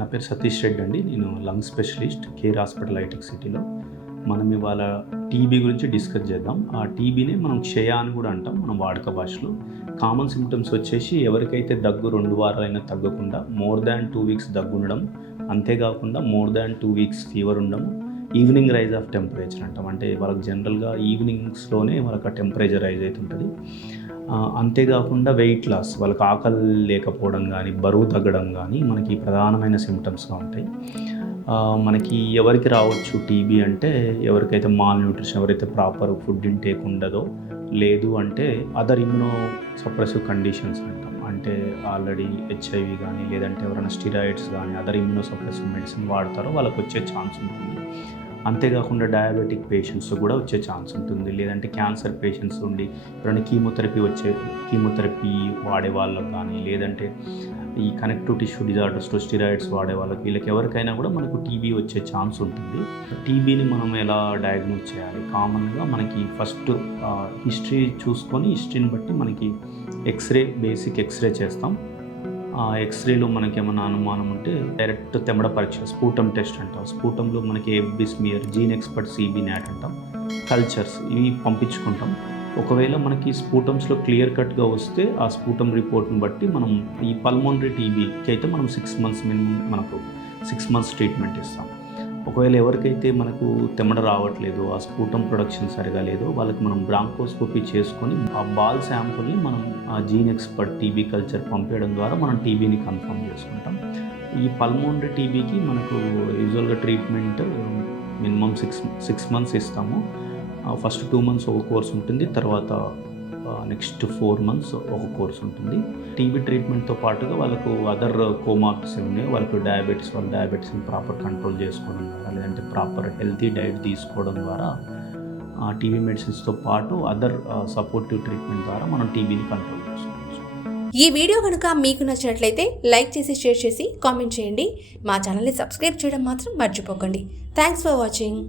నా పేరు సతీష్ రెడ్డి అండి. నేను లంగ్ స్పెషలిస్ట్ కేర్ హాస్పిటల్ హైటెక్ సిటీలో. మనం ఇవాళ టీబీ గురించి డిస్కస్ చేద్దాం. ఆ టీబీని మనం క్షయ అని కూడా అంటాం మనం వాడుక భాషలో. కామన్ సిమ్టమ్స్ వచ్చేసి ఎవరికైతే దగ్గు 2 వారాలైనా తగ్గకుండా మోర్ దాన్ 2 వీక్స్ దగ్గు ఉండడం, అంతేకాకుండా మోర్ దాన్ 2 వీక్స్ ఫీవర్ ఉండడం, ఈవినింగ్ రైజ్ ఆఫ్ టెంపరేచర్ అంటాం. అంటే వాళ్ళకి జనరల్గా ఈవినింగ్స్లోనే వాళ్ళకి ఆ టెంపరేచర్ రైజ్ అవుతుంటుంది. అంతేకాకుండా వెయిట్ లాస్, వాళ్ళకి ఆకలి లేకపోవడం కానీ, బరువు తగ్గడం కానీ మనకి ప్రధానమైన సిమ్టమ్స్గా ఉంటాయి. మనకి ఎవరికి రావచ్చు టీబీ అంటే, ఎవరికైతే మాల్ న్యూట్రిషన్, ఎవరైతే ప్రాపర్ ఫుడ్ ఇంటేక్ ఉండదో, లేదు అంటే అదర్ ఇమ్యూనో సప్రెసివ్ కండిషన్స్ అంటాం. అంటే ఆల్రెడీ హెచ్ఐవి కానీ, లేదంటే ఎవరైనా స్టిరాయిడ్స్ కానీ, అదర్ ఇమ్యూనో సప్రెసివ్ మెడిసిన్ వాడతారో వాళ్ళకి వచ్చే ఛాన్స్ ఉంటుంది. అంతేకాకుండా డయాబెటిక్ పేషెంట్స్ కూడా వచ్చే ఛాన్స్ ఉంటుంది. లేదంటే క్యాన్సర్ పేషెంట్స్ ఉండి ఎవరైనా కీమోథెరపీ వాడే వాళ్ళకి కానీ, లేదంటే ఈ కనెక్టివ్ టిష్యూ డిజార్డర్స్లో స్టిరాయిడ్స్ వాడే వాళ్ళకి, వీళ్ళకి ఎవరికైనా కూడా మనకు టీబీ వచ్చే ఛాన్స్ ఉంటుంది. టీబీని మనం ఎలా డయాగ్నోస్ చేయాలి? కామన్గా మనకి ఫస్ట్ హిస్టరీ చూసుకొని, హిస్టరీని బట్టి మనకి బేసిక్ ఎక్స్రే చేస్తాం. ఆ ఎక్స్రేలో మనకి ఏమైనా అనుమానం ఉంటే డైరెక్ట్ తెమ్మడ పరీక్ష, స్పూటమ్ టెస్ట్ అంటాం. స్పూటంలో మనకి FB smear, gene expert CB NAAT అంటాం, కల్చర్స్ ఇవి పంపించుకుంటాం. ఒకవేళ మనకి స్పూటమ్స్లో క్లియర్ కట్గా వస్తే ఆ స్పూటమ్ రిపోర్ట్ని బట్టి మనం ఈ పల్మోనరీ టీబీకి అయితే మనం 6 months మినిమం, మనకు 6 months ట్రీట్మెంట్ ఇస్తాం. ఒకవేళ ఎవరికైతే మనకు తెమ్మడ రావట్లేదు, ఆ స్పూటమ్ ప్రొడక్షన్ సరిగా లేదో, వాళ్ళకి మనం బ్రాంకోస్కోపీ చేసుకొని ఆ బాల్ శాంపుల్ని మనం ఆ జీన్ ఎక్స్పర్ట్ టీబీ కల్చర్ పంపించడం ద్వారా మనం టీబీని కన్ఫర్మ్ చేసుకుంటాం. ఈ పల్మోనరీ టీబీకి మనకు యూజువల్గా ట్రీట్మెంట్ మినిమం 6 months ఇస్తాము. ఫస్ట్ 2 months ఒక కోర్స్ ఉంటుంది, తర్వాత నెక్స్ట్ 4 months ఒక కోర్స్ ఉంటుంది. టీబీ ట్రీట్మెంట్తో పాటుగా వాళ్ళకు అదర్ కోమార్బ్స్ ఉన్నాయి. వాళ్ళకు డయాబెటీస్ని ప్రాపర్ కంట్రోల్ చేసుకోవడం ద్వారా, లేదంటే ప్రాపర్ హెల్తీ డైట్ తీసుకోవడం ద్వారా టీబీ మెడిసిన్స్తో పాటు అదర్ సపోర్టివ్ ట్రీట్మెంట్ ద్వారా మనం టీబీని కంట్రోల్ చేసుకోవచ్చు. ఈ వీడియో కనుక మీకు నచ్చినట్లయితే లైక్ చేసి, షేర్ చేసి, కామెంట్ చేయండి. మా ఛానల్ని సబ్స్క్రైబ్ చేయడం మాత్రం మర్చిపోకండి. Thanks for watching.